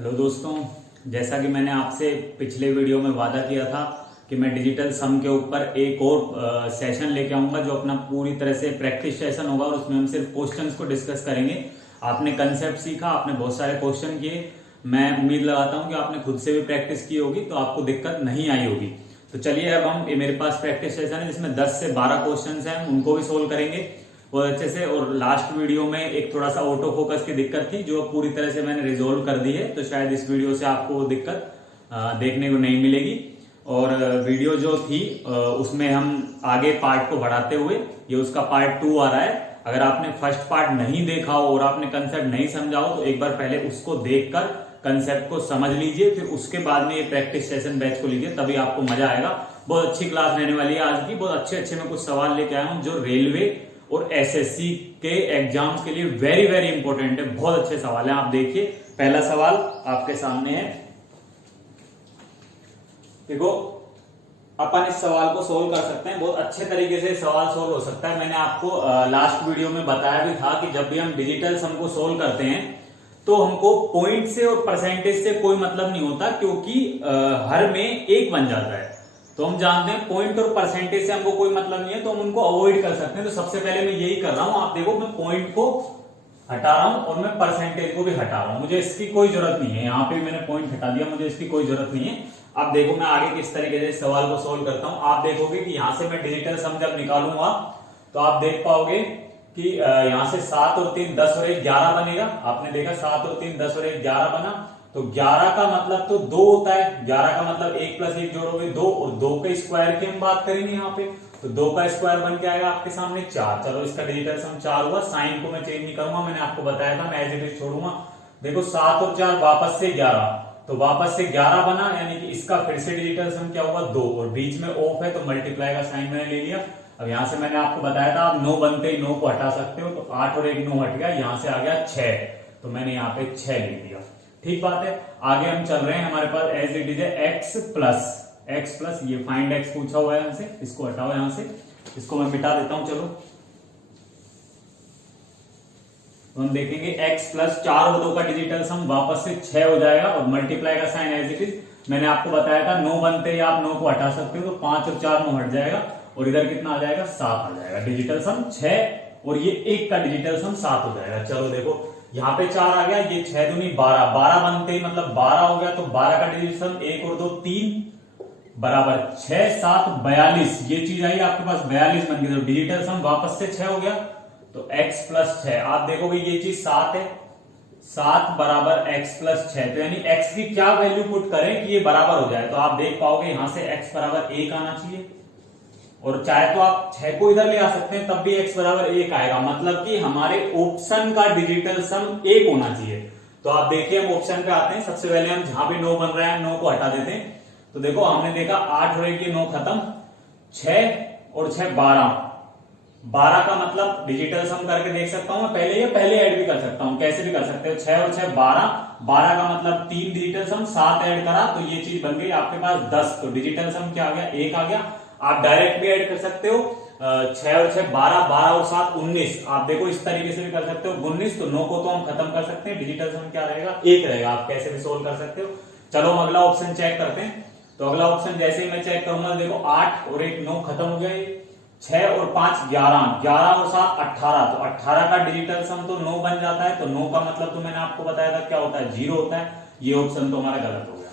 Hello दोस्तों, जैसा कि मैंने आपसे पिछले वीडियो में वादा किया था कि मैं डिजिटल सम के ऊपर एक और सेशन लेके आऊंगा जो अपना पूरी तरह से प्रैक्टिस सेशन होगा और उसमें हम सिर्फ क्वेश्चंस को डिस्कस करेंगे। आपने कंसेप्ट सीखा, आपने बहुत सारे क्वेश्चन किए। मैं उम्मीद लगाता हूं कि आपने खुद से भी प्रैक्टिस की होगी तो आपको दिक्कत नहीं आई होगी। तो चलिए अब हम मेरे पास प्रैक्टिस सेशन है जिसमें 10 से 12 क्वेश्चन हैं, उनको भी सोल्व करेंगे बहुत अच्छे से। और लास्ट वीडियो में एक थोड़ा सा ऑटो फोकस की दिक्कत थी जो पूरी तरह से मैंने रिजोल्व कर दी है, तो शायद इस वीडियो से आपको वो दिक्कत देखने को नहीं मिलेगी। और वीडियो जो थी उसमें हम आगे पार्ट को बढ़ाते हुए ये उसका पार्ट 2 आ रहा है। अगर आपने फर्स्ट पार्ट नहीं देखा हो और आपने कंसेप्ट नहीं समझा हो तो एक बार पहले उसको देखकर कंसेप्ट को समझ लीजिए, फिर उसके बाद में ये प्रैक्टिस सेशन बैच को लीजिए, तभी आपको मजा आएगा। बहुत अच्छी क्लास रहने वाली है आज की। बहुत अच्छे मैं कुछ सवाल लेके आया हूं जो रेलवे और एसएससी के एग्जाम्स के लिए वेरी वेरी इंपॉर्टेंट है। बहुत अच्छे सवाल हैं, आप देखिए। पहला सवाल आपके सामने है, देखो अपन इस सवाल को सोल्व कर सकते हैं। बहुत अच्छे तरीके से सवाल सोल्व हो सकता है। मैंने आपको लास्ट वीडियो में बताया भी था कि जब भी हम डिजिटल सम को सोल्व करते हैं तो हमको पॉइंट से और परसेंटेज से कोई मतलब नहीं होता, क्योंकि हर में एक बन जाता है। तो हम जानते हैं पॉइंट और परसेंटेज से हमको कोई मतलब नहीं है, तो हम उनको अवॉइड कर सकते हैं। तो सबसे पहले मैं यही कर रहा हूं। आप देखो, मैं पॉइंट को हटा रहा हूं और मैं परसेंटेज को भी हटा रहा हूं। मुझे इसकी कोई जरूरत नहीं है। यहाँ पे मैंने पॉइंट हटा दिया, मुझे इसकी कोई जरूरत नहीं है। अब देखो मैं आगे किस तरीके से सवाल को सोल्व करता हूं। आप देखोगे कि यहां से मैं डिजिटल सम जब निकालूंगा तो आप देख पाओगे कि यहां से 7 और 3 10 और 1 11 बनेगा। आपने देखा 7 और 3 10 और 1 11 बना। तो 11 का मतलब तो 2 होता है। 11 का मतलब 1 प्लस 1 जोड़ोगे 2, और 2 के स्क्वायर की हम बात करेंगे यहाँ पे, तो 2 का स्क्वायर बन के आएगा आपके सामने 4। चलो इसका डिजिटल सम 4 हुआ। साइन को मैं चेंज नहीं करूंगा, मैंने आपको बताया था, मैं एज इट इज छोड़ूंगा। देखो 7 और 4 वापस से 11, तो वापस से 11 बना, यानी कि इसका फिर से डिजिटल सम क्या होगा 2, और बीच में ऑफ है तो मल्टीप्लाई का साइन मैंने ले लिया। अब यहां से मैंने आपको बताया था आप 9 बनते ही 9 को हटा सकते हो, तो 8 और 1 9 हट गया, यहां से आ गया 6, तो मैंने यहाँ पे 6 लिख दिया। ठीक बात है। आगे हम चल रहे हैं, हमारे पास एज इट इज है x प्लस ये फाइंड x पूछा हुआ है हमसे, इसको हटाओ यहां से, इसको मैं मिटा देता हूं। चलो तो हम देखेंगे x प्लस 4 और 2 का डिजिटल सम वापस से 6 हो जाएगा, और मल्टीप्लाई का साइन एज इट इज मैंने आपको बताया था 9 बनते ही आप 9 को हटा सकते हो, तो 5 और 4 9 हट जाएगा, और इधर कितना आ जाएगा 7 आ जाएगा। डिजिटल सम 6 और ये 1 का डिजिटल सम 7 हो जाएगा। चलो देखो यहाँ पे 4 आ गया, ये 6 दूनी 12, 12 बनते ही मतलब 12 हो गया, तो 12 का डिजिटल सम 1 और 2 3 बराबर 6 7 42, ये चीज आई आपके पास 42 बन गई, तो डिजिटल सम वापस से 6 हो गया, तो x प्लस 6। आप देखोगे ये चीज 7 है, 7 बराबर x प्लस 6, तो यानी x की क्या वैल्यू पुट करें कि ये बराबर हो जाए, तो आप देख पाओगे यहां से x बराबर 1 आना चाहिए, और चाहे तो आप 6 को इधर ले आ सकते हैं तब भी x बराबर 1 आएगा, मतलब कि हमारे ऑप्शन का डिजिटल सम 1 होना चाहिए। तो आप देखिए हम ऑप्शन पे आते हैं। सबसे पहले हम जहां भी 9 बन रहा है 9 को हटा देते हैं। तो देखो हमने देखा 8 और 1 9 खत्म, 6 और 6 12, 12 का मतलब डिजिटल सम करके देख सकता हूं मैं, पहले ऐड भी कर सकता हूं, कैसे भी कर सकते हो। 6 और 6 12, 12 का मतलब 3 डिजिटल सम, 7 ऐड करा तो ये चीज बन गई आपके पास 10, तो डिजिटल सम क्या आ गया 1 आ गया। आप डायरेक्ट भी ऐड कर सकते हो, 6 और 6 12, 12 और 7 19, आप देखो इस तरीके से भी कर सकते हो 19, तो 9 को तो हम खत्म कर सकते हैं, डिजिटल सम क्या रहेगा 1 रहेगा। आप कैसे भी सोल्व कर सकते हो। चलो हम अगला ऑप्शन चेक करते हैं। तो अगला ऑप्शन जैसे ही मैं चेक करूंगा, देखो 8 और 1 9 खत्म हो गया, 6 और 5 11, 11 और 7 18, तो 18 का डिजिटल सम तो 9 बन जाता है, तो 9 का मतलब तो मैंने आपको बताया था क्या होता है 0 होता है। ये ऑप्शन तो हमारा गलत हो गया।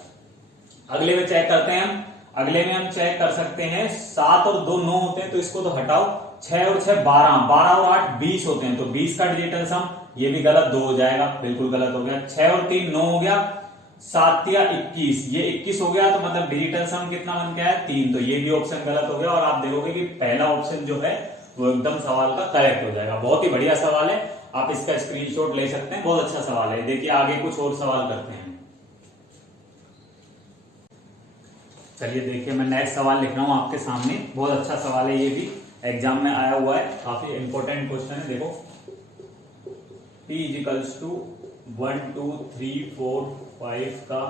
अगले में चेक करते हैं हम। अगले में हम चेक कर सकते हैं 7 और 2 9 होते हैं, तो इसको तो हटाओ। 6 और 6 12, 12 और 8 20 होते हैं, तो 20 का डिजिटल सम, ये भी गलत 2 हो जाएगा, बिल्कुल गलत हो गया। 6 और 3 9 हो गया, 7 या 21, ये 21 हो गया, तो मतलब डिजिटल सम कितना बन गया है 3, तो ये भी ऑप्शन गलत हो गया। और आप देखोगे कि पहला ऑप्शन जो है वो एकदम सवाल का करेक्ट हो जाएगा। बहुत ही बढ़िया सवाल है, आप इसका स्क्रीनशॉट ले सकते हैं, बहुत अच्छा सवाल है। देखिए आगे कुछ और सवाल करते हैं। चलिए देखिए मैं नेक्स्ट सवाल लिख रहा हूं आपके सामने। बहुत अच्छा सवाल है, ये भी एग्जाम में आया हुआ है, काफी इंपॉर्टेंट क्वेश्चन है। देखो p इजिकल्स टू 1 2 3 4 5 का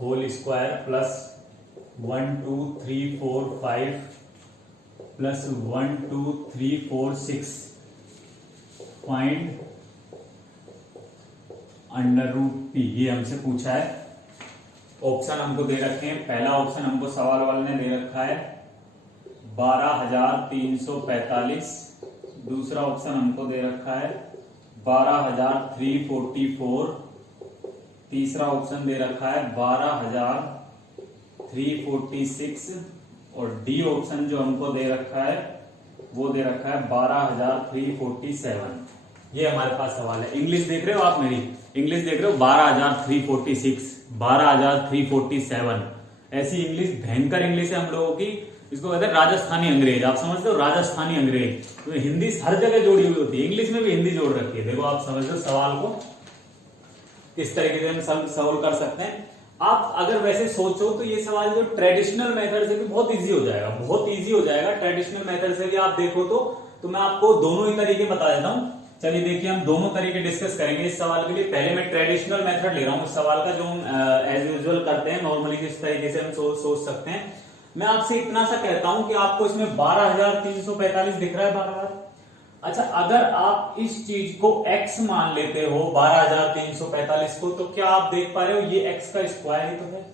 whole square plus 1 2 3 4 5 plus 1 2 3 4 6, find under root P, ये हमसे पूछा है। ऑप्शन हमको दे रखे हैं, पहला ऑप्शन हमको सवाल वाले ने दे रखा है 12,345, दूसरा ऑप्शन हमको दे रखा है 12,344, तीसरा ऑप्शन दे रखा है 12,346 और डी ऑप्शन जो हमको दे रखा है वो दे रखा है 12,347। ये हमारे पास सवाल है। इंग्लिश देख रहे हो आप, मेरी इंग्लिश देख रहे हो 12,346, 12,347, ऐसी इंग्लिश, भयंकर इंग्लिश है हम लोगों की। इसको कहते हैं राजस्थानी अंग्रेज। आप समझते हो राजस्थानी अंग्रेज, तो हिंदी हर जगह जोड़ी हुई होती है, इंग्लिश में भी हिंदी जोड़ रखी है। देखो आप समझते हो सवाल को किस तरीके से हम सॉल्व कर सकते हैं। आप अगर वैसे सोचो तो ये सवाल जो ट्रेडिशनल मेथड से भी बहुत इजी हो जाएगा, बहुत इजी हो जाएगा। ट्रेडिशनल मेथड से भी आप देखो तो मैं आपको दोनों ही तरीके बता देता हूं। चलिए देखिए, हम दोनों तरीके डिस्कस करेंगे इस सवाल के लिए। पहले मैं ट्रेडिशनल मेथड ले रहा हूं इस सवाल का, जो हम एज यूजुअल करते हैं नॉर्मली, किस तरीके से हम सोच सकते हैं। मैं आपसे इतना सा कहता हूं कि आपको इसमें 12,345 दिख रहा है, 12,000। अच्छा, अगर आप इस चीज को x मान लेते हो 12,345 को, तो क्या आप देख पा रहे हो ये x का स्क्वायर ही तो है।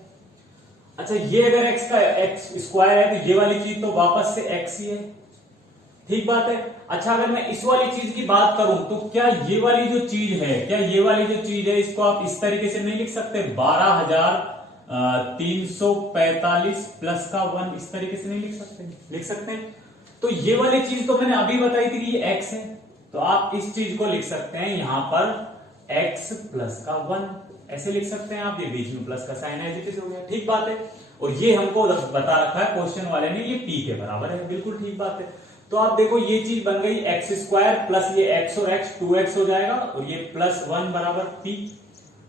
अच्छा, ये अगर x का x स्क्वायर है तो ये वाली चीज तो वापस से x ही है, ठीक बात है। अच्छा, अगर मैं इस वाली चीज की बात करूं तो क्या ये वाली जो चीज है, क्या ये वाली जो चीज है इसको आप इस तरीके से नहीं लिख सकते 12,345 प्लस का 1, इस तरीके से नहीं लिख सकते? लिख सकते हैं। तो ये वाली चीज तो मैंने अभी बताई थी कि ये x है, तो आप इस चीज को लिख सकते हैं यहां पर x प्लस का 1, ऐसे लिख सकते हैं आप। ये बीच में प्लस का साइन है, जैसे हो गया, ठीक बात है। और ये हमको बता रखा है क्वेश्चन वाले ने, ये p के बराबर है, बिल्कुल ठीक बात है। तो आप देखो ये चीज बन गई x स्क्वायर प्लस ये x और x 2x हो जाएगा, और ये प्लस 1 बराबर p,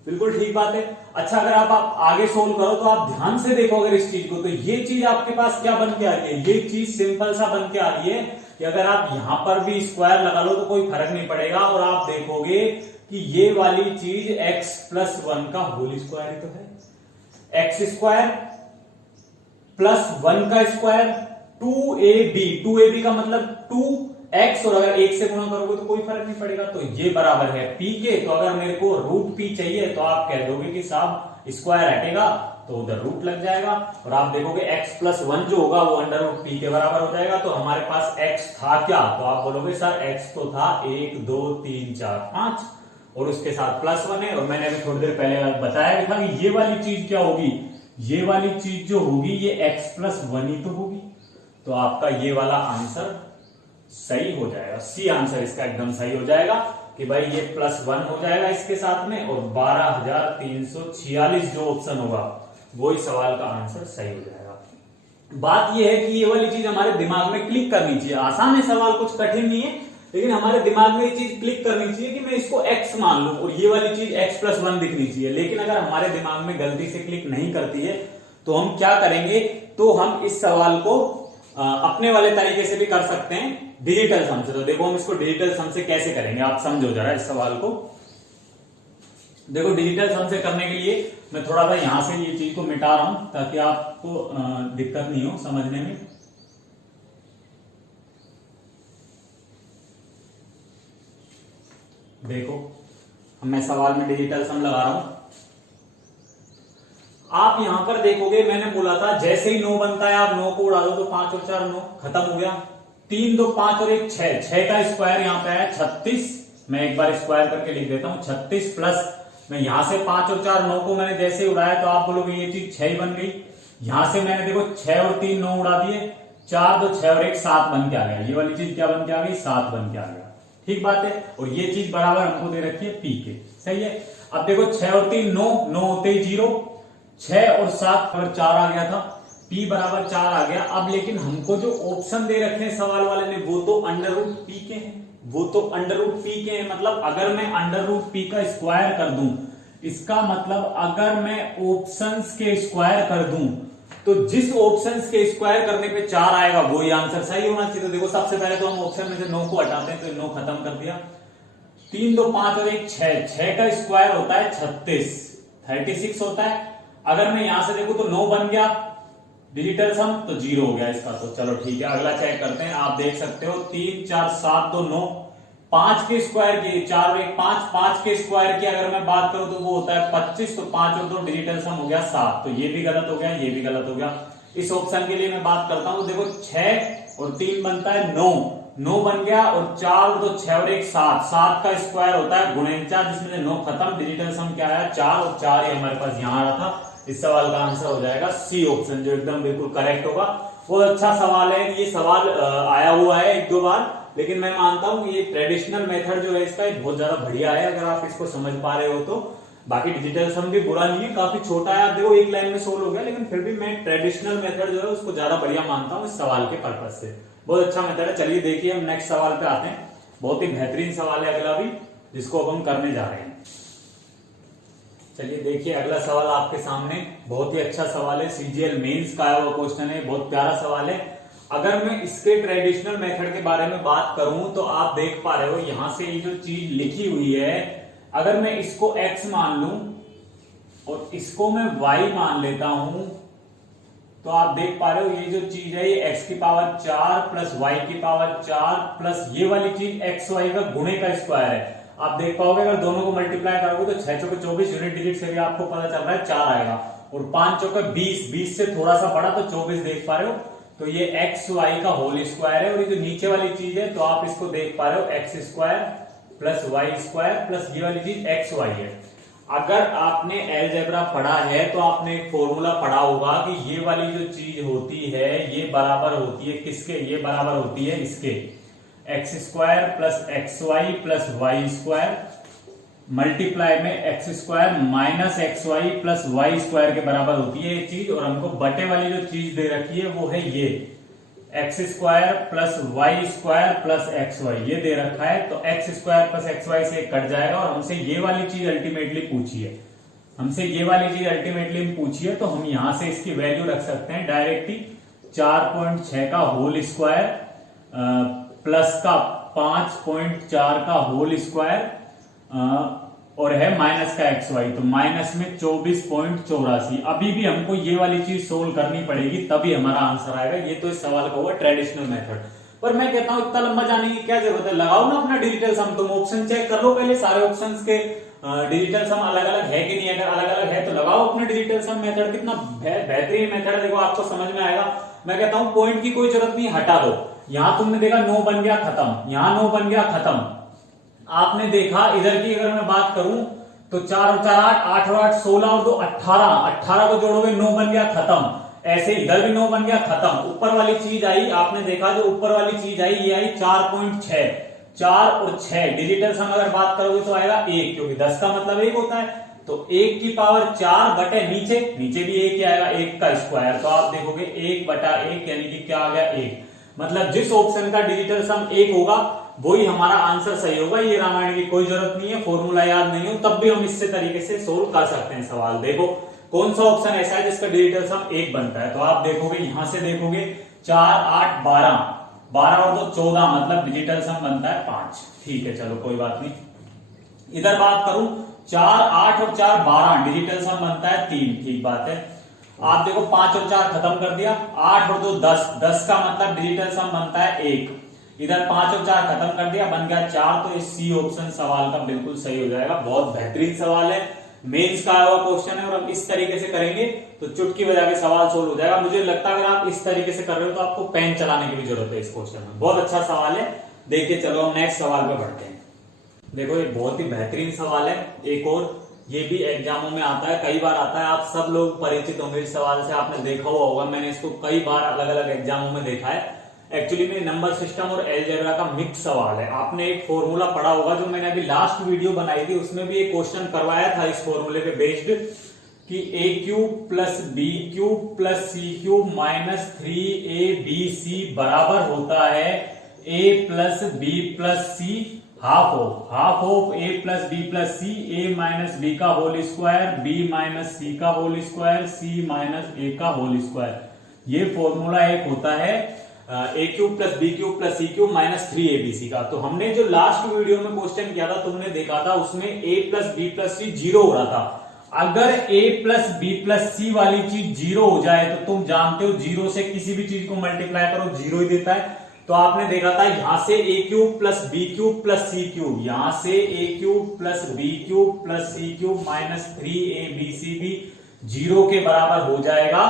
बिल्कुल ठीक बात है। अच्छा, अगर आप आगे सोल्व करो तो आप ध्यान से देखो अगर इस चीज को, तो ये चीज आपके पास क्या बन के आ रही है, ये चीज सिंपल सा बन के आ रही है कि अगर आप यहां पर भी स्क्वायर लगा लो तो कोई फर्क नहीं पड़ेगा, और आप देखोगे कि ये वाली चीज x प्लस 1 का होल स्क्वायर ही तो है। x स्क्वायर प्लस 1 का स्क्वायर 2ab का मतलब 2x, और अगर 1 से गुणा करोगे तो कोई फर्क नहीं पड़ेगा, तो ये बराबर है p के। तो अगर मेरे को रूट p चाहिए तो आप कह दोगे कि साहब स्क्वायर हटेगा तो उधर रूट लग जाएगा, और आप देखोगे x प्लस 1 जो होगा वो अंडर रूट p के बराबर हो जाएगा। तो हमारे पास x था क्या, तो आप बोलोगे सर x तो था 1 2 3 4 5 और उसके साथ प्लस 1 है। और मैंने अभी थोड़ी देर पहले बताया था कि ये वाली चीज क्या होगी, ये वाली चीज जो होगी ये x प्लस 1 ही तो होगी। तो आपका ये वाला आंसर सही हो जाएगा, सी आंसर इसका एकदम सही हो जाएगा कि भाई ये प्लस 1 हो जाएगा इसके साथ में, और 12,346 जो ऑप्शन होगा वो इस सवाल का आंसर सही हो जाएगा। बात ये है कि ये वाली चीज हमारे दिमाग में क्लिक करनी चाहिए। आसान है सवाल, कुछ कठिन नहीं है, लेकिन हमारे दिमाग में ये चीज क्लिक करनी चाहिए कि मैं इसको x मान लूं और ये वाली चीज x प्लस 1 दिखनी चाहिए। लेकिन अगर हमारे दिमाग में गलती से क्लिक नहीं करती है तो हम क्या करेंगे, तो हम इस सवाल को अपने वाले तरीके से भी कर सकते हैं, डिजिटल सम से। तो देखो हम इसको डिजिटल सम से कैसे करेंगे, आप समझो जरा इस सवाल को। देखो डिजिटल सम से करने के लिए मैं थोड़ा सा यहां से ये चीज को मिटा रहा हूं ताकि आपको दिक्कत नहीं हो समझने में। देखो मैं सवाल में डिजिटल सम लगा रहा हूं। आप यहां पर देखोगे मैंने बोला था जैसे ही 9 बनता है आप 9 को उड़ा दो तो 5 और 4 9, खत्म हो गया। 3 2 5 और 1 6, 6 का स्क्वायर यहां पे है 36। मैं एक बार स्क्वायर करके लिख देता हूं 36 प्लस मैं यहां से 5 और 4 9 को मैंने जैसे ही उड़ाया तो आप बोलोगे ये चीज 6 ही बन गई। यहां से मैंने देखो 6 और 3 9 उड़ा दिए, 4 2 6 और 1 7 बन के आ गया। ये वाली चीज क्या बन के आ गई, 7 बन के आ गया, ठीक बात है। और ये चीज बराबर हमको दे रखी है पी के, सही है। अब देखो 6 और 3 9, 9 होते ही 0, 6 और 7 और 4 आ गया था, p बराबर 4 आ गया। अब लेकिन हमको जो ऑप्शन दे रखे हैं सवाल वाले ने वो तो अंडर रूट पी के हैं, वो तो अंडर रूट पी के हैं। मतलब अगर मैं अंडर रूट पी का स्क्वायर कर दूं, इसका मतलब अगर मैं ऑप्शंस के स्क्वायर कर दूं तो जिस ऑप्शंस के स्क्वायर करने पे 4 आएगा वही आंसर सही होना चाहिए। तो देखो सबसे पहले तो हम ऑप्शन में से 9 को हटाते हैं, तो 9 खत्म कर दिया। 3 2 5 और 1 6, 6 का स्क्वायर होता है 36 होता है। अगर मैं यहां से देखूं तो 9 बन गया डिजिटल सम, तो 0 हो गया इसका। तो चलो ठीक है, अगला चेक करते हैं। आप देख सकते हो 3 4 7 2 9, 5 के स्क्वायर की 4 और 1 5, 5 के स्क्वायर की अगर मैं बात करूं तो वो होता है 25, तो 5 और 2 डिजिटल सम हो गया 7, तो ये भी गलत हो गया, ये भी गलत हो गया। इस ऑप्शन के लिए मैं बात करता हूं, देखो 6 और 3 बनता है 9, 9 बन गया, और 4 और 2 6 और 1 7, 7 का स्क्वायर होता है गुणनचार, जिसमें से 9 खत्म, डिजिटल सम क्या है 4, और 4 ही हमारे पास यहाँ आ रहा था। इस सवाल का आंसर हो जाएगा सी ऑप्शन, जो एकदम बिल्कुल करेक्ट होगा। बहुत अच्छा सवाल है, ये सवाल आया हुआ है 1-2 बार, लेकिन मैं मानता हूं ये ट्रेडिशनल मेथड जो है इसका बहुत ज्यादा बढ़िया है, अगर आप इसको समझ पा रहे हो तो। बाकी डिजिटल सम भी बुरा नहीं है, काफी छोटा है, आप देखो एक लाइन में सोल्व हो गया, लेकिन फिर भी मैं ट्रेडिशनल मेथड जो है उसको ज्यादा बढ़िया मानता हूं इस सवाल के पर्पज से। बहुत अच्छा मेथड है। चलिए देखिए हम नेक्स्ट सवाल पे आते हैं, बहुत ही बेहतरीन सवाल है अगला भी, जिसको अब हम करने जा रहे हैं। चलिए देखिए अगला सवाल आपके सामने, बहुत ही अच्छा सवाल है, सीजीएल मेंस का आया हुआ क्वेश्चन है, बहुत प्यारा सवाल है। अगर मैं इसके ट्रेडिशनल मेथड के बारे में बात करूं तो आप देख पा रहे हो यहां से ये जो चीज लिखी हुई है, अगर मैं इसको x मान लूं और इसको मैं y मान लेता हूं, तो आप देख पा रहे हो ये जो चीज है ये x की पावर 4 प्लस y की पावर 4 प्लस ये वाली चीज xy का गुणे का स्क्वायर है। आप देख पाओगे अगर दोनों को मल्टीप्लाई करोगे तो 6 चौके 24, यूनिट डिजिट से भी आपको पता चल रहा है 4 आएगा, और 5 चौके 20, 20 से थोड़ा सा बड़ा तो 24 देख पा रहे हो, तो ये एक्स वाई का होल स्क्वायर है। और ये जो नीचे वाली चीज है तो आप इसको देख पा रहे हो X square plus Y square plus ये वाली चीज एक्स वाई है। अगर आपने अलजेब्रा पढ़ा है तो आपने एक फॉर्मूला पढ़ा होगा कि ये वाली जो चीज होती है ये बराबर होती है किसके, ये बराबर होती है इसके, x square plus x y plus Y square multiply में x square minus x y plus Y square के बराबर होती है ये चीज। और हमको बटे वाली जो चीज दे रखी है वो है ये X square plus Y square plus x Y, ये दे रखा है। तो X square plus x Y से कट जाएगा, और हमसे ये वाली चीज अल्टीमेटली पूछी है, हमसे ये वाली चीज अल्टीमेटली पूछी है, तो हम यहां से इसकी वैल्यू रख सकते हैं डायरेक्टली 4.6 का होल स्क्वायर प्लस का 5.4 का होल स्क्वायर और है माइनस का एक्स वाई, तो माइनस में 24.84। अभी भी हमको ये वाली चीज सोल्व करनी पड़ेगी तभी हमारा आंसर आएगा। ये तो इस सवाल का हुआ ट्रेडिशनल मेथड, पर मैं कहता हूं इतना लंबा जाने की क्या जरूरत है, लगाओ ना अपना डिजिटल सम, तुम ऑप्शन चेक कर लो पहले, सारे ऑप्शंस के डिजिटल सम अलग अलग है कि नहीं, अगर अलग अलग है तो लगाओ अपने डिजिटल सम मेथड, कितना बेहतरीन मेथड है, देखो आपको समझ में आएगा। मैं कहता हूं पॉइंट की कोई जरूरत नहीं, हटा दो। यहां तुमने देखा 9 बन गया खत्म, यहां 9 बन गया खत्म। आपने देखा इधर की अगर मैं बात करूं तो 4 और 4 8, 8 और 8 16 और 2 18, 18 को जोड़ोगे 9 बन गया खत्म। ऐसे इधर भी 9 बन गया खत्म। ऊपर वाली चीज आई, आपने देखा जो ऊपर वाली चीज आई ये आई 4.6, 4 और 6 डिजिटल सम अगर बात करोगे तो आएगा 1, क्योंकि 10 का मतलब 1 होता है, तो 1 की पावर 4 बटे नीचे, नीचे भी 1 ही आएगा, 1 का स्क्वायर, तो आप देखोगे 1 बटा 1 यानी कि क्या आ गया 1। मतलब जिस ऑप्शन का डिजिटल सम 1 होगा वही हमारा आंसर सही होगा। ये रामायण की कोई जरूरत नहीं है, फॉर्मूला याद नहीं हो तब भी हम इससे तरीके से सोल्व कर सकते हैं सवाल। देखो कौन सा ऑप्शन ऐसा है जिसका डिजिटल सम 1 बनता है, तो आप देखोगे यहां से देखोगे 4 8 12, 12 और 2 14, मतलब डिजिटल सम बनता है 5। ठीक है चलो कोई बात नहीं। इधर बात करूं 4 8 और 4 12, डिजिटल सम बनता है 3, ठीक बात है। आप देखो 5 और 4 खत्म कर दिया, 8 और 2 10, 10 का मतलब डिजिटल सम बनता है 1। इधर 5 और 4 खत्म कर दिया, बन गया 4, तो इस सी ऑप्शन सवाल का बिल्कुल सही हो जाएगा। बहुत बेहतरीन सवाल है, मेंस का आया हुआ क्वेश्चन है, और हम इस तरीके से करेंगे तो चुटकी बजा के सवाल सोल्व हो जाएगा। मुझे लगता है अगर आप इस तरीके से कर रहे हो तो आपको पेन चलाने की भी जरूरत है इस क्वेश्चन में। बहुत अच्छा सवाल है। देखिए चलो हम नेक्स्ट सवाल पे बढ़ते हैं। देखो ये बहुत ही बेहतरीन सवाल है, एक और ये भी एग्जामों में आता है, कई बार आता है, आप सब लोग परिचित होंगे इस सवाल से, आपने देखा हुआ होगा, मैंने इसको कई बार अलग अलग एग्जामों में देखा है। एक्चुअली में नंबर सिस्टम और अलजेब्रा का मिक्स सवाल है। आपने एक फॉर्मूला पढ़ा होगा जो मैंने अभी लास्ट वीडियो बनाई थी, उसमें भी एक क्वेश्चन करवाया था इस फॉर्मूले पे बेस्ड कि a cube plus B cube plus C cube minus 3abc बराबर होता है a plus B plus C half of a plus B plus C, a minus B का whole square, b minus C का whole square, c minus a का whole square. ये formula एक होता है a cube plus B cube plus C cube minus 3abc का। तो हमने जो लास्ट वीडियो में क्वेश्चन किया था, तुमने देखा था उसमें a plus B plus c 0 हो रहा था। अगर a प्लस बी प्लस सी वाली चीज 0 हो जाए तो तुम जानते हो 0 से किसी भी चीज को मल्टीप्लाई करो 0 ही देता है। तो आपने देखा था यहां से a cube plus B cube plus C cube, यहां से a cube plus B cube plus C cube minus 3abcd 0 के बराबर हो जाएगा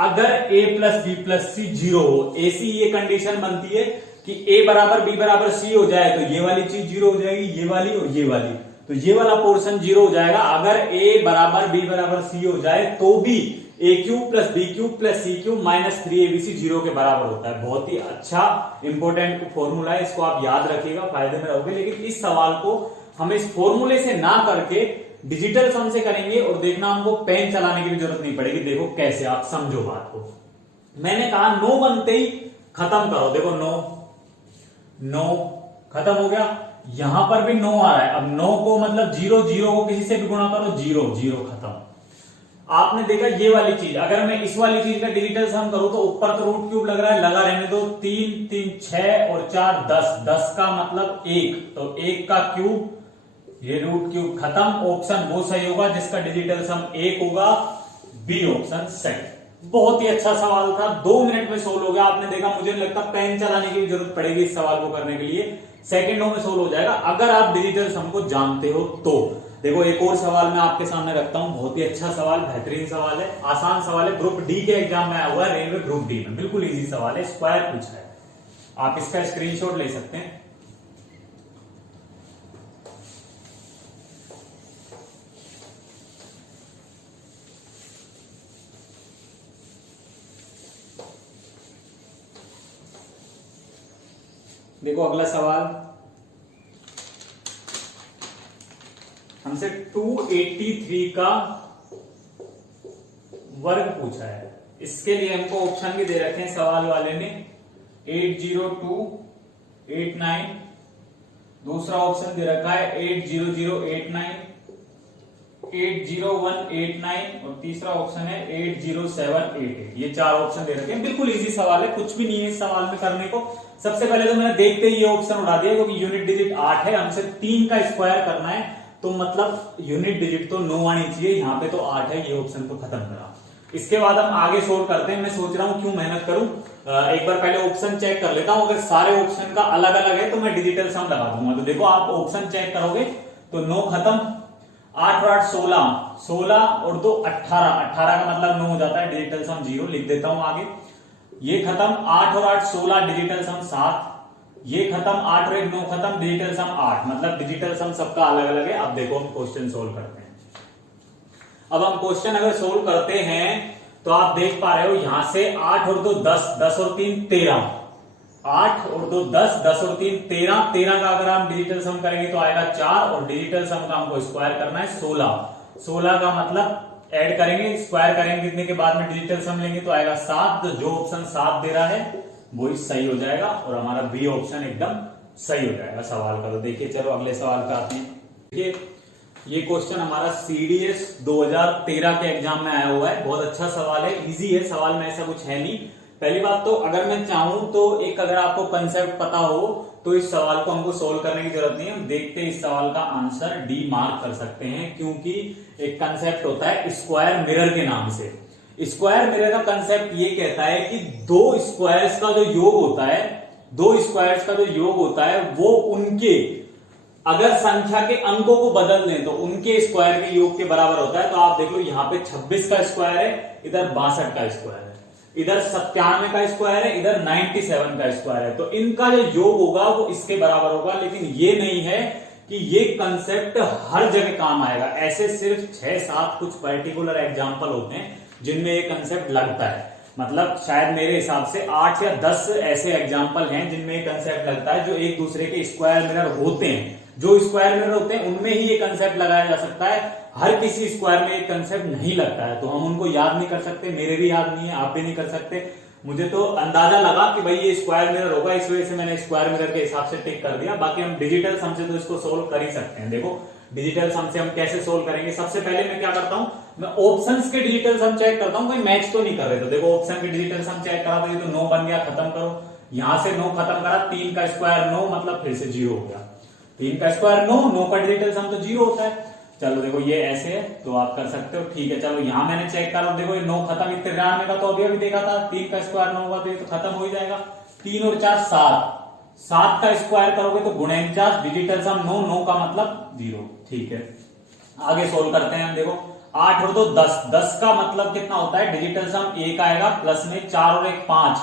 अगर a plus B plus c 0 हो। ऐसी ये कंडीशन बनती है कि a बराबर b बराबर c हो जाए तो ये वाली चीज 0 हो जाएगी, ये वाली और ये वाली, तो ये वाला पोर्शन 0 हो जाएगा। अगर a बराबर b बराबर c हो जाए तो भी a cube plus B cube plus C cube minus 3abc 0 के बराबर होता है। बहुत ही अच्छा इंपॉर्टेंट फॉर्मूला है, इसको आप याद रखिएगा, फायदे में रहोगे। लेकिन इस सवाल को हम इस फॉर्मूले से ना करके डिजिटल सम से करेंगे और देखना हमको पेन चलाने की भी जरूरत नहीं पड़ेगी। देखो कैसे, आप समझो बात को। मैंने कहा 9 बनते ही खत्म करो, देखो 9 खत्म हो गया, यहां पर भी 9 आ रहा है। अब 9 को मतलब 0 को किसी से भी गुणा करो, 0 खत्म। आपने देखा ये वाली चीज, अगर मैं इस वाली चीज का डिजिटल सम करूं तो ऊपर तो रूट क्यूब लग रहा है, लगा रहने दो। 3 3 6 और 4 10 का मतलब 1, तो 1 का क्यूब, ये रूट क्यूब खत्म। ऑप्शन वो सही होगा जिसका डिजिटल सम 1 होगा, बी ऑप्शन सही। बहुत ही अच्छा सवाल था, 2 मिनट में सोल्व हो गया। आपने देखा, मुझे लगता पेन चलाने की जरूरत पड़ेगी इस सवाल को करने के लिए, सेकेंडों में सोल्व हो जाएगा अगर आप डिजिटल सम को जानते हो तो। देखो एक और सवाल मैं आपके सामने रखता हूं, बहुत ही अच्छा सवाल, बेहतरीन सवाल है, आसान सवाल है, ग्रुप डी के एग्जाम में आया हुआ है, रेलवे ग्रुप डी में, बिल्कुल इजी सवाल है, स्क्वायर पूछा है, आप इसका स्क्रीनशॉट ले सकते हैं। देखो अगला सवाल हमसे 283 का वर्ग पूछा है। इसके लिए हमको ऑप्शन भी दे रखे हैं सवाल वाले ने, 80289, दूसरा ऑप्शन दे रखा है 80089, 80189 और तीसरा ऑप्शन है 80788। ये 4 ऑप्शन दे रखे हैं, बिल्कुल इजी सवाल है, कुछ भी नहीं है इस सवाल में करने को। सबसे पहले तो मैंने देखते ही ये ऑप्शन उड़ा दिया क्योंकि यूनिट डिजिट 8 है, हमसे 3 का स्क्वायर करना है, तो मतलब यूनिट डिजिट तो 9 आनी चाहिए, यहाँ पे तो 8 है, ये ऑप्शन तो खत्म करा। इसके बाद हम आगे सोल्व करते हैं। मैं सोच रहा हूं क्यों मेहनत करूं, एक बार पहले ऑप्शन चेक कर लेता हूं, अगर सारे ऑप्शन का अलग अलग है तो मैं डिजिटल सम लगा दूंगा। तो देखो आप ऑप्शन चेक करोगे तो 9 खत्म, 8 और 8 16 और 2 18, 18 का मतलब 9 हो जाता है, डिजिटल सम 0 लिख देता हूं आगे। ये खत्म, 8 और 8 16, डिजिटल सम 7, ये खत्म, 8 और 1 9 खत्म, डिजिटल सम 8, मतलब डिजिटल सम सबका अलग अलग है। अब देखो हम क्वेश्चन सोल्व करते हैं। अब हम क्वेश्चन अगर सोल्व करते हैं तो आप देख पा रहे हो यहां से 8 और 2 10, 10 और 3 13, 8 और 2 10, 10 और 3 13, 13 का अगर हम डिजिटल सम करेंगे तो आएगा 4 और डिजिटल सम का हमको स्क्वायर करना है 16, 16 का मतलब ऐड करेंगे, स्क्वायर करेंगे कितने के बाद में डिजिटल सम लेंगे तो आएगा 7। तो जो ऑप्शन 7 दे रहा है वही सही हो जाएगा और हमारा बी ऑप्शन एकदम सही हो जाएगा सवाल का। तो देखिए चलो अगले सवाल पे आते हैं। देखिए ये क्वेश्चन हमारा सीडीएस 2013 के एग्जाम में आया हुआ है, बहुत अच्छा सवाल है, इजी है सवाल में, ऐसा कुछ है नहीं। पहली बात तो अगर मैं चाहूं तो एक, अगर आपको कंसेप्ट पता हो तो इस सवाल को हमको सोल्व करने की जरूरत नहीं है, हम देखते इस सवाल का आंसर डी मार्क कर सकते हैं, क्योंकि एक कंसेप्ट होता है स्क्वायर मिरर के नाम से। स्क्वायर मिरर का कंसेप्ट ये कहता है कि दो स्क्वायर्स का जो योग होता है, दो स्क्वायर्स का जो योग होता है वो उनके अगर संख्या के अंकों को बदल दें तो उनके स्क्वायर के योग के बराबर होता है। तो आप देख लो यहाँ पे 26 का स्क्वायर है, इधर 62 का स्क्वायर है, इधर 97 का स्क्वायर है, इधर 97 का स्क्वायर है, तो इनका जो योग होगा वो इसके बराबर होगा। लेकिन ये नहीं है कि ये कंसेप्ट हर जगह काम आएगा, ऐसे सिर्फ 6-7 कुछ पर्टिकुलर एग्जाम्पल होते हैं जिनमें ये कंसेप्ट लगता है। मतलब शायद मेरे हिसाब से 8 या 10 ऐसे एग्जाम्पल हैं जिनमें ये कंसेप्ट लगता है, जो एक दूसरे के स्क्वायर मिरर होते हैं, जो स्क्वायर मिरर होते हैं उनमें ही ये कंसेप्ट लगाया जा सकता है, हर किसी स्क्वायर में ये कंसेप्ट नहीं लगता है, तो हम उनको याद नहीं कर सकते, मेरे भी याद नहीं है, आप भी नहीं कर सकते। मुझे तो अंदाजा लगा कि भाई ये स्क्वायर मिरर होगा, इस वजह से मैंने स्क्वायर मिरर के हिसाब से टिक कर दिया। बाकी हम डिजिटल सम से तो इसको सोल्व कर ही सकते हैं। देखो डिजिटल सम से हम कैसे सोल्व करेंगे, सबसे पहले मैं क्या करता हूं, मैं ऑप्शंस के डिजिटल सम चेक करता हूं, कोई मैच तो नहीं कर रहे। तो देखो ऑप्शन के डिजिटल सम चेक करा तो ये तो 9 बन गया, खत्म करो, यहां से 9 खत्म करा, 3 का स्क्वायर 9 मतलब फिर से 0 हो गया, 3 का स्क्वायर 9, 9 का डिजिटल सम तो 0 होता है। चलो देखो ये ऐसे है तो आप कर सकते हो, ठीक है। चलो यहां मैंने चेक करा, देखो ये 9 खत्म, 93 का तो अभी अभी देखा था, 3 का स्क्वायर 9 होगा तो ये तो खत्म हो ही जाएगा। 3 और 4 7, 7 का स्क्वायर करोगे तो गुणे 49, डिजिटल सम 9, 9 का मतलब 0। ठीक है, आगे सोल्व करते हैं हम। देखो 8 और 2 10, 10 का मतलब कितना होता है, डिजिटल सम 1 आएगा, प्लस में 4 और 1 5,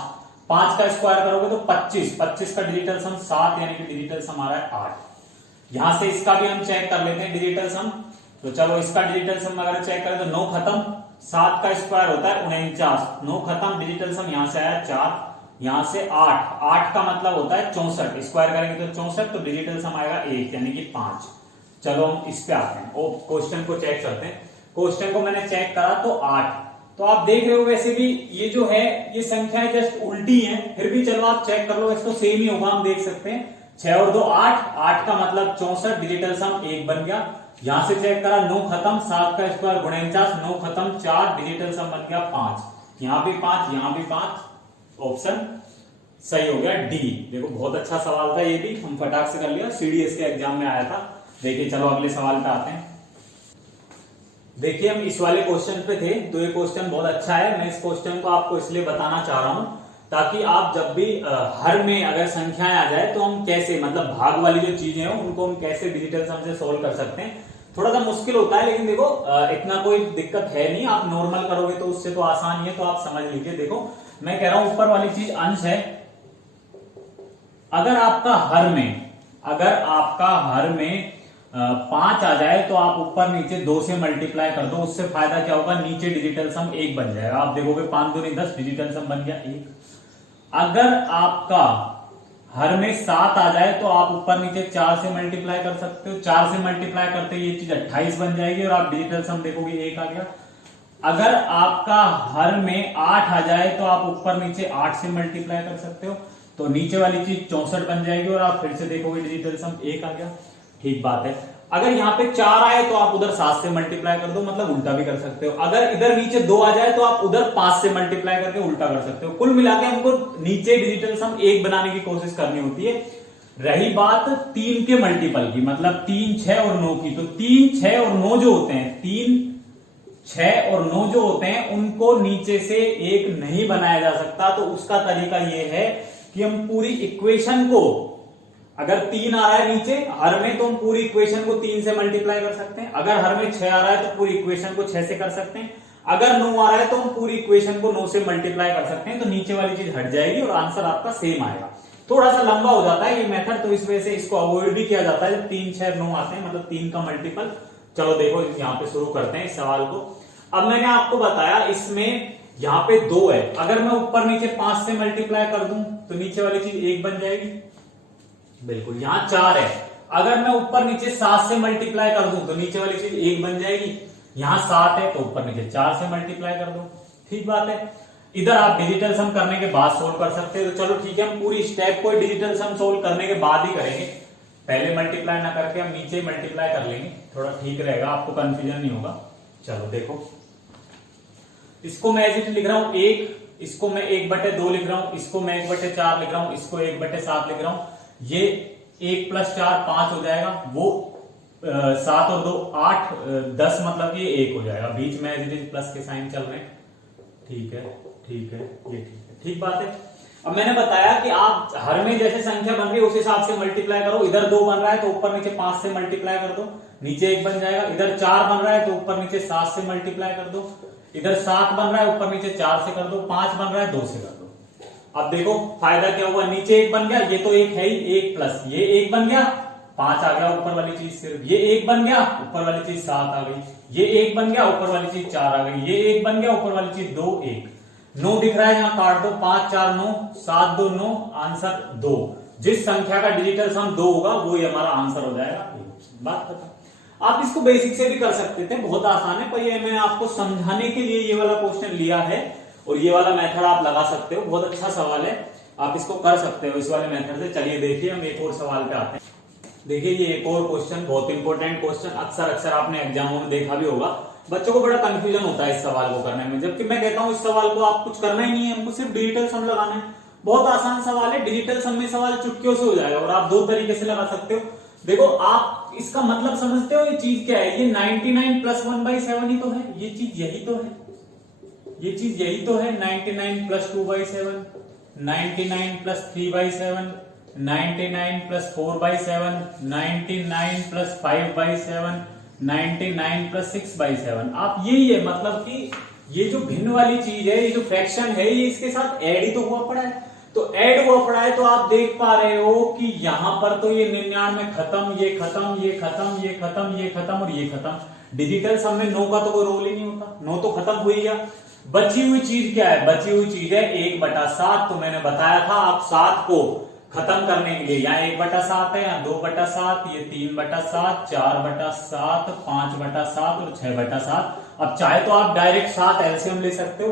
5 का स्क्वायर करोगे तो 25, 25 का डिजिटल सम 7, यानी कि डिजिटल सम आ रहा है 8। यहां से इसका भी हम चेक कर लेते हैं डिजिटल सम। तो चलो इसका डिजिटल सम अगर चेक करें तो 9 खत्म, 7 का स्क्वायर होता है 49, 9 खत्म, डिजिटल सम यहां से आया 4, यहां से 8, 8 का मतलब होता है 64, स्क्वायर करेंगे तो 64, तो डिजिटल सम आएगा 1 यानी कि 5। चलो हम इस पे आते हैं और क्वेश्चन को चेक करते हैं। क्वेश्चन को मैंने चेक करा तो 8, तो आप देख रहे हो वैसे भी ये जो है ये संख्याएं जस्ट उल्टी हैं, फिर भी चलो आप चेक कर लो, वैसे तो सेम ही होगा, हम देख सकते हैं 6 और 2 8, 8 का मतलब 64, डिजिटल सम 1 बन गया। यहां से चेक करा 9 खत्म, 7 का स्क्वायर गुणे 49, 9 खत्म 4, डिजिटल सम बन गया 5, यहां भी 5, यहां भी 5, ऑप्शन सही हो गया डी। देखो बहुत अच्छा सवाल था, ये भी हम फटाक से कर लिया, सीडीएस के एग्जाम में आया था। देखिए चलो अगले सवाल पे आते हैं। देखिए हम इस वाले क्वेश्चन पे थे, तो ये क्वेश्चन बहुत अच्छा है। मैं इस क्वेश्चन को आपको इसलिए बताना चाह रहा हूं ताकि आप जब भी हर में अगर संख्याएं आ जाए तो हम कैसे, मतलब भाग वाली जो चीजें हैं उनको हम कैसे डिजिटल सम से सोल्व कर सकते हैं। थोड़ा सा मुश्किल होता है, लेकिन देखो इतना कोई दिक्कत है नहीं, आप नॉर्मल करोगे तो उससे तो आसान ही है, तो आप समझ लीजिए। देखो मैं कह रहा हूं ऊपर वाली चीज अंश है, अगर आपका हर में 5 आ जाए तो आप ऊपर नीचे 2 से मल्टीप्लाई कर दो, उससे फायदा क्या होगा, नीचे डिजिटल सम 1 बन जाएगा। आप देखोगे 5 दूनी 10, डिजिटल सम बन गया 1। अगर आपका हर में 7 आ जाए तो आप ऊपर नीचे 4 से मल्टीप्लाई कर सकते हो, 4 से मल्टीप्लाई करते ये चीज 28 बन जाएगी और आप डिजिटल सम देखोगे 1 आ गया। अगर आपका हर में 8 आ जाए तो आप ऊपर नीचे 8 से मल्टीप्लाई कर सकते हो, तो नीचे वाली चीज 64 बन जाएगी और आप फिर से देखोगे डिजिटल सम 1 आ गया। ठीक बात है। अगर यहाँ पे 4 आए तो आप उधर 7 से मल्टीप्लाई कर दो, मतलब उल्टा भी कर सकते हो। अगर इधर नीचे 2 आ जाए तो आप उधर 5 से मल्टीप्लाई करके उल्टा कर सकते हो। कुल मिलाकर हमको नीचे डिजिटल सम 1 बनाने की कोशिश करनी होती है। रही बात 3 के मल्टीपल की, मतलब 3 6 और 9 की, तो 3 6 और 9 जो होते हैं, 3 6 और 9 जो होते हैं उनको नीचे से 1 नहीं बनाया जा सकता। तो उसका तरीका यह है कि हम पूरी इक्वेशन को, अगर 3 आ रहा है नीचे हर में तो हम पूरी इक्वेशन को 3 से मल्टीप्लाई कर सकते हैं। अगर हर में 6 आ रहा है तो पूरी इक्वेशन को 6 से कर सकते हैं। अगर 9 आ रहा है तो हम पूरी इक्वेशन को 9 से मल्टीप्लाई कर सकते हैं। तो नीचे वाली चीज हट जाएगी और आंसर आपका सेम आएगा। थोड़ा सा लंबा हो जाता है ये मेथड, तो इस वजह से इसको अवॉइड भी किया जाता है जब 3 6 9 आते हैं, मतलब 3 का मल्टीपल। चलो देखो यहाँ पे शुरू करते हैं इस सवाल को। अब मैंने आपको बताया इसमें यहाँ पे 2 है, अगर मैं ऊपर नीचे 5 से मल्टीप्लाई कर दूं तो नीचे वाली चीज 1 बन जाएगी। बिल्कुल, यहाँ 4 है, अगर मैं ऊपर नीचे 7 से मल्टीप्लाई कर दूं तो नीचे वाली चीज 1 बन जाएगी। यहाँ 7 है तो ऊपर नीचे 4 से मल्टीप्लाई कर दो। ठीक बात है। इधर आप डिजिटल सम करने के बाद सोल्व कर सकते हैं। तो चलो ठीक है, हम पूरी स्टेप को डिजिटल सम सोल्व करने के बाद ही करेंगे, पहले मल्टीप्लाई ना करके हम नीचे मल्टीप्लाई कर लेंगे, थोड़ा ठीक रहेगा, आपको कंफ्यूजन नहीं होगा। चलो देखो, इसको मैं एज इट लिख रहा हूं 1, इसको मैं 1/2 लिख रहा हूं, इसको मैं 1/4 लिख रहा हूं, इसको 1/7 लिख रहा हूं। ये 1 + 4 5 हो जाएगा, वो 7 और 2 8 10, मतलब ये 1 हो जाएगा। बीच में एज इट इज प्लस के साइन चल रहे हैं। ठीक है, ठीक है, ये ठीक है, ठीक बात है। अब मैंने बताया कि आप हर में जैसे संख्या बन रही है उस हिसाब से मल्टीप्लाई करो। इधर 2 बन रहा है तो ऊपर नीचे 5 से मल्टीप्लाई कर दो, नीचे 1 बन जाएगा। इधर 4 बन रहा है तो ऊपर नीचे 7 से मल्टीप्लाई कर दो, इधर 7 बन रहा है ऊपर नीचे 4 से कर दो, 5 बन रहा है 2 से कर दो। अब देखो फायदा क्या हुआ, नीचे 1 बन गया, ये तो 1 है ही, 1 प्लस ये 1 बन गया, 5 आ गया ऊपर वाली चीज, सिर्फ ये 1 बन गया, ऊपर वाली चीज 7 आ गई, ये 1 बन गया, ऊपर वाली चीज 4 आ गई, ये 1 बन गया, ऊपर वाली चीज 2 1 9 दिख रहा है, यहाँ काट दो, 5 4 9 7 2 9, आंसर 2। जिस संख्या का डिजिटल सम 2 होगा वो ही हमारा आंसर हो जाएगा। बात खत्म। आप इसको बेसिक से भी कर सकते थे, बहुत आसान है, पर ये मैंने आपको समझाने के लिए ये वाला क्वेश्चन लिया है और ये वाला मेथड आप लगा सकते हो। बहुत अच्छा सवाल है, आप इसको कर सकते हो इस वाले मेथड से। चलिए देखिए हम एक और सवाल पे आते हैं। देखिए ये एक और क्वेश्चन, बहुत इंपॉर्टेंट क्वेश्चन, अक्सर आपने एग्जामों में देखा भी होगा। बच्चों को बड़ा कंफ्यूजन होता है इस सवाल को करने में, जबकि मैं कहता हूं इस सवाल को आप कुछ करना ही नहीं है, हमको सिर्फ डिजिटल सम लगाना है। बहुत आसान सवाल है, डिजिटल सम में सवाल चुटकियों से हो जाएगा और आप 2 तरीके से लगा सकते हो। देखो आप इसका मतलब समझते हो, ये चीज क्या है, ये 99 + 1/7 ही तो है, ये चीज यही तो है, ये चीज यही तो है 99 + 2/7। 99 प्लस 3/7, 99 प्लस 4/7, 99 प्लस 5/7, 99 प्लस 6/7। आप यही है मतलब कि ये जो भिन्न वाली चीज है, ये जो फ्रैक्शन है, ये इसके साथ ऐड ही तो हुआ पड़ा है। तो ऐड हुआ पड़ा है तो आप देख पा रहे हो कि यहां पर तो ये 99 खत्म, ये खत्म, ये खत्म, ये खत्म, ये खत्म और ये खत्म। डिजिटल सम में 9 का तो कोई रोल ही नहीं होता, 9 तो खत्म हो ही गया। बची हुई चीज क्या है? बची हुई चीज है 1/7। तो मैंने बताया था आप 7 को खत्म करने के लिए यहाँ 1/7 है, यहाँ 2/7, ये 3/7, 4/7, 5/7 और 6/7। अब चाहे तो आप डायरेक्ट 7 एलसीएम ले सकते हो,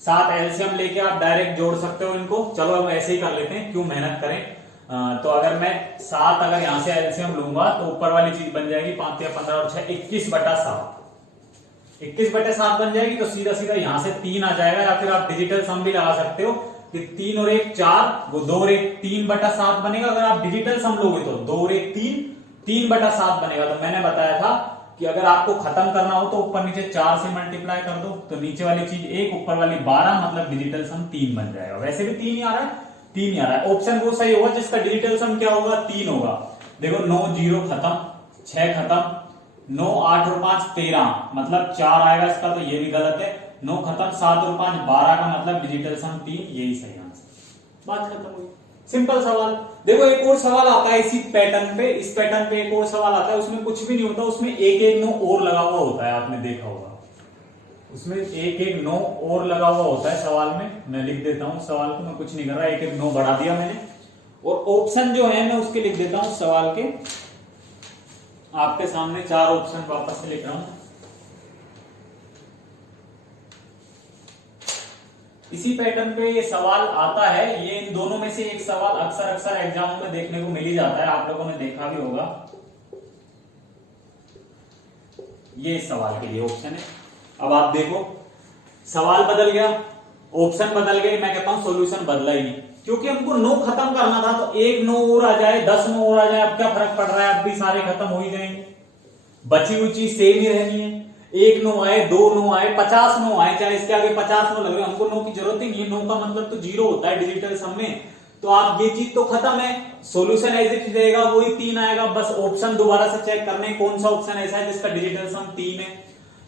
7 एलसीएम लेके आप डायरेक्ट जोड़ सकते हो इनको। चलो हम ऐसे ही कर लेते हैं, क्यों मेहनत करें। तो अगर मैं 7 अगर यहां से एलसीएम लूंगा तो ऊपर वाली चीज बन जाएगी 5 या 15 और 6 21/7, 21/7 बन जाएगी। तो सीधा सीधा यहां से 3 आ जाएगा, या फिर आप डिजिटल सम भी लगा सकते हो कि 3 और 1 4, वो 2 और 1 3/7 बनेगा। अगर आप डिजिटल सम लोगे तो 2 और 1 3, 3/7 बनेगा। तो मैंने बताया था कि अगर आपको खत्म करना हो तो ऊपर नीचे 4 से मल्टीप्लाई कर दो, तो नीचे वाली चीज 1 ऊपर वाली 12, मतलब डिजिटल सम 3 बन जाएगा। वैसे भी 3 ही आ रहा है, 3 ही आ रहा है। ऑप्शन वो सही होगा जिसका डिजिटल सम क्या होगा? 3 होगा। देखो 9 0 खत्म, 6 खत्म, 9 8 और 5 13, मतलब 4 आएगा इसका, तो ये भी गलत है। 9 खत्म, 7 और 5 12 का मतलब डिजिटल सम 3, यही सही आंसर। बात खत्म हुई, सिंपल सवाल। देखो एक और सवाल आता है इसी पैटर्न पे, इस पैटर्न पे एक और सवाल आता है, उसमें कुछ भी नहीं होता, उसमें एक एक 9 और लगा हुआ होता है, आपने देखा होगा। उसमें एक एक 9 और लगा हुआ होता है सवाल में। मैं लिख देता हूं सवाल को, मैं कुछ नहीं कर रहा, एक एक 9 बढ़ा दिया मैंने। और ऑप्शन जो है मैं उसके लिख देता हूं सवाल के, आपके सामने 4 ऑप्शन वापस से लिख रहा हूं। इसी पैटर्न पे ये सवाल आता है, ये इन दोनों में से एक सवाल अक्सर एग्जामों में देखने को मिल ही जाता है, आप लोगों ने देखा भी होगा। ये इस सवाल के लिए ऑप्शन है। अब आप देखो सवाल बदल गया, ऑप्शन बदल गए, मैं कहता हूं सॉल्यूशन बदला ही नहीं, क्योंकि हमको 9 खत्म करना था। तो एक 9 और आ जाए, 10 9 और आ जाए, अब क्या फर्क पड़ रहा है? अब भी सारे खत्म हो ही जाएंगे, बची हुई चीज सेम ही रहनी है। 1 9 आए, 2 9 आए, 50 9 आए, चाहे इसके आगे 50 9 लग रहे, हमको 9 की जरूरत ही नहीं है। 9 का मतलब तो 0 होता है डिजिटल सम में। तो आप ये चीज तो खत्म है, सॉल्यूशन एज इट रहेगा, वही 3 आएगा। बस ऑप्शन दोबारा से चेक करने कौन सा ऑप्शन ऐसा है जिसका डिजिटल सम 3 है।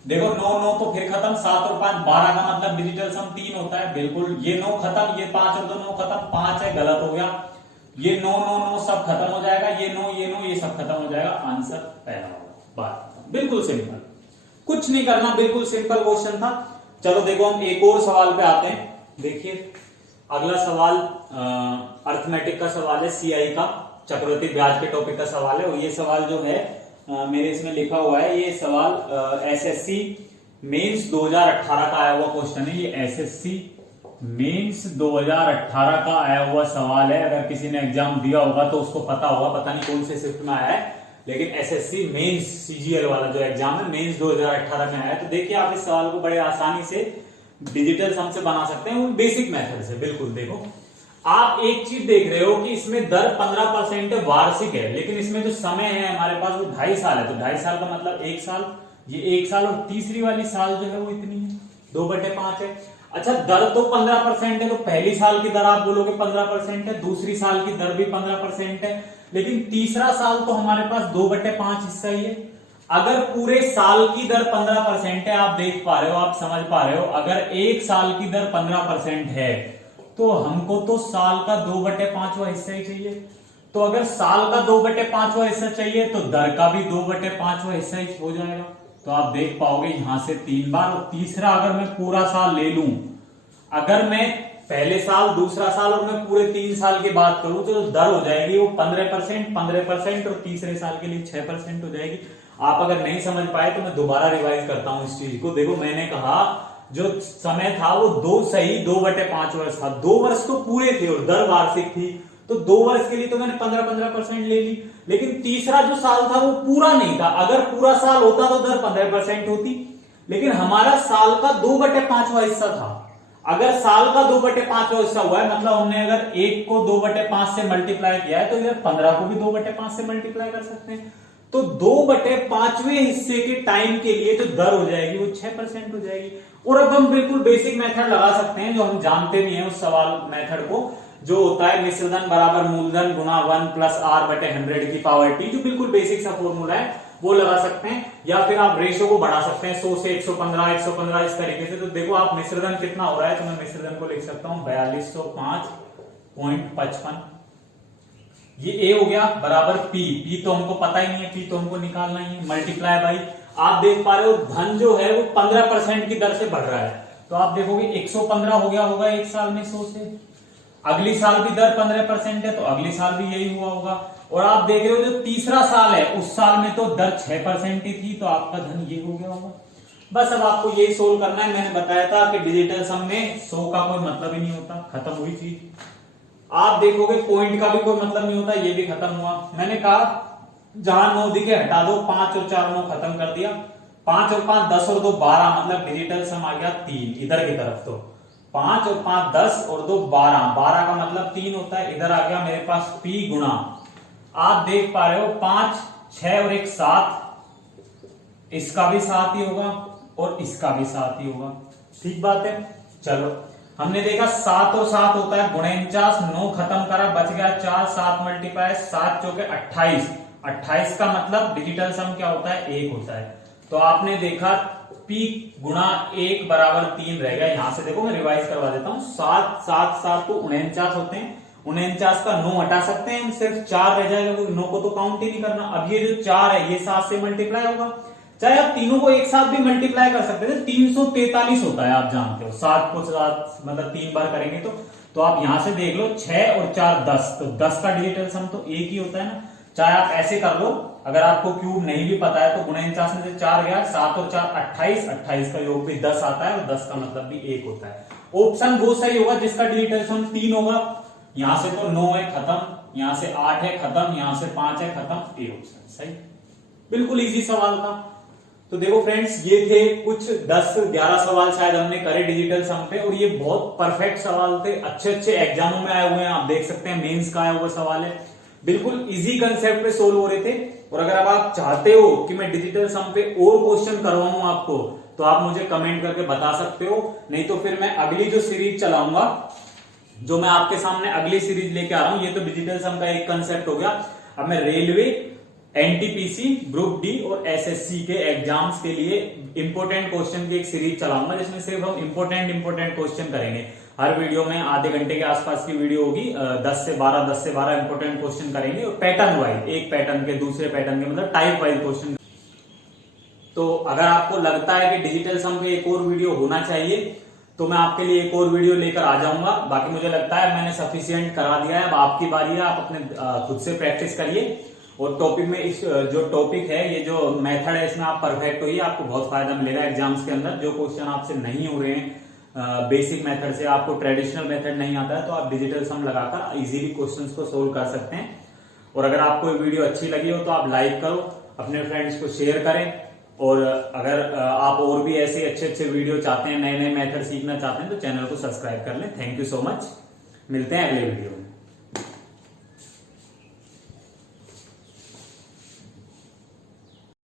देखो 9 9 तो फिर खत्म, 7 और 5 12 का मतलब डिजिटल सम 3 होता है, बिल्कुल। ये 9 खत्म, ये 5 और 2 9 खत्म, 5 है, गलत हो गया। ये 9 9 9 सब खत्म हो जाएगा, ये 9 ये सब खत्म हो जाएगा, आंसर पहला होगा। बात बिल्कुल सिंपल, कुछ नहीं करना, बिल्कुल सिंपल क्वेश्चन था। चलो देखो हम एक और सवाल पे आते हैं। देखिए अगला सवाल अर्थमेटिक का सवाल है, सीआई का, चक्रवृद्धि ब्याज के टॉपिक का सवाल है। और ये सवाल जो है मेरे इसमें लिखा हुआ है, ये सवाल एसएससी मेंस 2018 का आया हुआ क्वेश्चन है। ये एसएससी मेंस 2018 का आया हुआ सवाल है। अगर किसी ने एग्जाम दिया होगा तो उसको पता होगा, पता नहीं कौन से शिफ्ट में आया है, लेकिन एसएससी मेंस सीजीएल वाला जो एग्जाम है मेंस 2018 में आया। तो देखिए आप इस सवाल को बड़े आसानी से डिजिटल सम से बना सकते हैं, बेसिक मेथड से। बिल्कुल देखो आप एक चीज देख रहे हो कि इसमें दर 15% वार्षिक है, लेकिन इसमें जो समय है हमारे पास वो 2.5 साल है। तो 2.5 साल का मतलब 1 साल, ये 1 साल, और तीसरी वाली साल जो है वो इतनी है, 2/5 है। अच्छा दर तो 15% है, तो पहली साल की दर आप बोलोगे 15% है, दूसरी साल की दर भी 15% है, लेकिन तीसरा साल तो हमारे पास 2/5 हिस्सा ही है। अगर पूरे साल की दर 15% है, आप देख पा रहे हो, आप समझ पा रहे हो, अगर एक साल की दर 15% है तो हमको तो साल का 2/5वां हिस्सा ही चाहिए। तो अगर साल का 2/5वां हिस्सा चाहिए तो दर का भी 2/5वां हिस्सा ही हो जाएगा। तो आप देख पाओगे यहां से 3 बार, और तीसरा अगर मैं पूरा साल ले लूं, अगर मैं पहले साल, दूसरा साल और मैं पूरे 3 साल की बात करूं तो दर हो जाएगी वो 15%, और तीसरे साल के लिए 6% हो जाएगी। आप अगर नहीं समझ पाए तो मैं दोबारा रिवाइज करता हूं इस चीज को। देखो मैंने कहा जो समय था वो 2/5 वर्ष था, 2 वर्ष तो पूरे थे और दर वार्षिक थी, तो 2 वर्ष के लिए तो मैंने 15% ले ली। लेकिन तीसरा जो साल था वो पूरा नहीं था, अगर पूरा साल होता तो दर 15% होती, लेकिन हमारा साल का 2/5वां हिस्सा था। अगर साल का 2/5वां हिस्सा हुआ है, मतलब हमने अगर 1 को 2/5 से मल्टीप्लाई किया है, तो इधर 15 को भी 2/5 से मल्टीप्लाई कर सकते हैं। तो 2/5वें हिस्से के टाइम के लिए जो दर हो जाएगी वो 6% हो जाएगी। और अब हम बिल्कुल बेसिक मेथड लगा सकते हैं जो हम जानते भी हैं उस सवाल मेथड को, जो होता है मिश्रधन बराबर मूलधन गुना 1 प्लस आर बटे 100 की पावर टी, जो बिल्कुल बेसिक सा फॉर्मूला है वो लगा सकते हैं। या फिर आप रेशो को बढ़ा सकते हैं 100 से 115 115 इस तरीके से। तो देखो आप मिश्रधन कितना हो रहा है, तो मैं मिश्रधन को लिख सकता हूं 4205.55। ये ए हो गया बराबर पी, पी तो हमको पता ही नहीं है, पी तो हमको निकालना ही है, मल्टीप्लाई बाई आप देख पा रहे हो धन जो है वो 15% की दर से बढ़ रहा है। तो आप देखोगे 115 हो गया होगा एक साल में 100 से, अगली साल भी दर 15% है तो अगली साल भी यही हुआ होगा। और आप देख रहे हो जो तीसरा साल है उस साल में तो दर 6% ही थी, तो आपका धन ये हो गया होगा। बस अब आपको यही सोल्व करना है। मैंने बताया था कि डिजिटल सम में 100 का कोई मतलब ही नहीं होता, खत्म हुई चीज। आप देखोगे पॉइंट का भी कोई मतलब नहीं होता, ये भी खत्म हुआ। मैंने कहा जहां 9 दिखे हटा दो, 5 और 4 9 खत्म कर दिया, 5 और 5 10 और 2 12, मतलब डिजिटल सम आ गया 3 इधर की तरफ। तो 5 और 5 10 और 2 12, 12 का मतलब 3 होता है। इधर आ गया मेरे पास p गुणा, आप देख पा रहे हो 5 6 और 1 7, इसका भी 7 ही होगा और इसका भी 7 ही होगा। ठीक बात है। चलो हमने देखा 7 और 7 होता है 49, 9 खत्म करा बच गया 4, 7 मल्टीप्लाई 7 चौके 28, 28 का मतलब डिजिटल सम क्या होता है 1 होता है। तो आपने देखा p गुणा 1 बराबर 3 रहेगा। यहां से देखो मैं रिवाइज करवा देता हूं, 7 7 7 तो 49 होते हैं, 49 का 9 हटा सकते हैं, सिर्फ 4 रह जाएगा क्योंकि 9 को तो काउंट ही नहीं करना। अब ये जो 4 है ये 7 से मल्टीप्लाई होगा, चाहे आप तीनों को एक साथ भी मल्टीप्लाई कर सकते थे, 343 होता है, आप जानते हो। 7 को 7 मतलब 3 बार करेंगे तो आप यहां से देख लो 6 और 4 10, तो 10 का डिजिटल सम तो एक ही होता है ना। चाहे आप ऐसे कर लो, अगर आपको क्यूब नहीं भी पता है तो 49 में से 4 गया, 7 और 4 28, 28 का योग भी 10 आता है और 10 का मतलब भी 1 होता है। ऑप्शन वो सही होगा जिसका डिजिटल सम 3 होगा। यहां से तो 9 है खत्म, यहां से 8 है खत्म, यहां से 5 है खत्म, ए ऑप्शन सही। बिल्कुल इजी सवाल था। तो देखो फ्रेंड्स, ये थे कुछ 10-11 सवाल शायद हमने करे डिजिटल सम पे, और ये बहुत परफेक्ट सवाल थे, अच्छे अच्छे एग्जामों में आए हुए हैं। आप देख सकते हैं मेंस का आया हुआ सवाल है, बिल्कुल इजी कंसेप्ट पे सोल्व हो रहे थे। और अगर अब आप चाहते हो कि मैं डिजिटल सम पे और क्वेश्चन करवाऊं आपको, तो आप मुझे कमेंट करके बता सकते हो, नहीं तो फिर मैं अगली जो सीरीज चलाऊंगा, जो मैं आपके सामने अगली सीरीज लेके आ रहा हूं, ये तो डिजिटल सम का एक कंसेप्ट हो गया। अब मैं रेलवे, एनटीपीसी, ग्रुप डी और एसएससी के एग्जाम्स के लिए इंपोर्टेंट क्वेश्चन की एक सीरीज चलाऊंगा, जिसमें सिर्फ हम इंपोर्टेंट क्वेश्चन करेंगे। हर वीडियो में आधे घंटे के आसपास की वीडियो होगी, 10 से 12 इंपोर्टेंट क्वेश्चन करेंगे, और पैटर्न वाइज, एक पैटर्न के दूसरे पैटर्न के, मतलब टाइप वाइज क्वेश्चन। तो अगर आपको लगता है कि डिजिटल सम पे एक और वीडियो होना चाहिए, तो मैं आपके लिए एक और वीडियो लेकर आ जाऊंगा। बाकी मुझे लगता है मैंने सफिशिएंट करा दिया है, अब आपकी बारी है, आप अपने खुद से प्रैक्टिस करिए। और टॉपिक में इस जो टॉपिक है, ये जो मेथड है, इसमें आप परफेक्ट होइए, आपको बहुत फायदा मिलेगा एग्जाम्स के अंदर। जो क्वेश्चन आपसे नहीं हो रहे हैं बेसिक मेथड से, आपको ट्रेडिशनल मेथड नहीं आता है, तो आप डिजिटल सम लगाकर इजीली क्वेश्चंस को सोल्व कर सकते हैं। और अगर आपको ये वीडियो अच्छी लगी हो तो आप लाइक करो, अपने फ्रेंड्स को शेयर करें, और अगर आप और भी ऐसे अच्छे अच्छे वीडियो चाहते हैं, नए नए मेथड सीखना चाहते हैं, तो चैनल को सब्सक्राइब कर लें। थैंक यू सो मच, मिलते हैं अगले वीडियो में।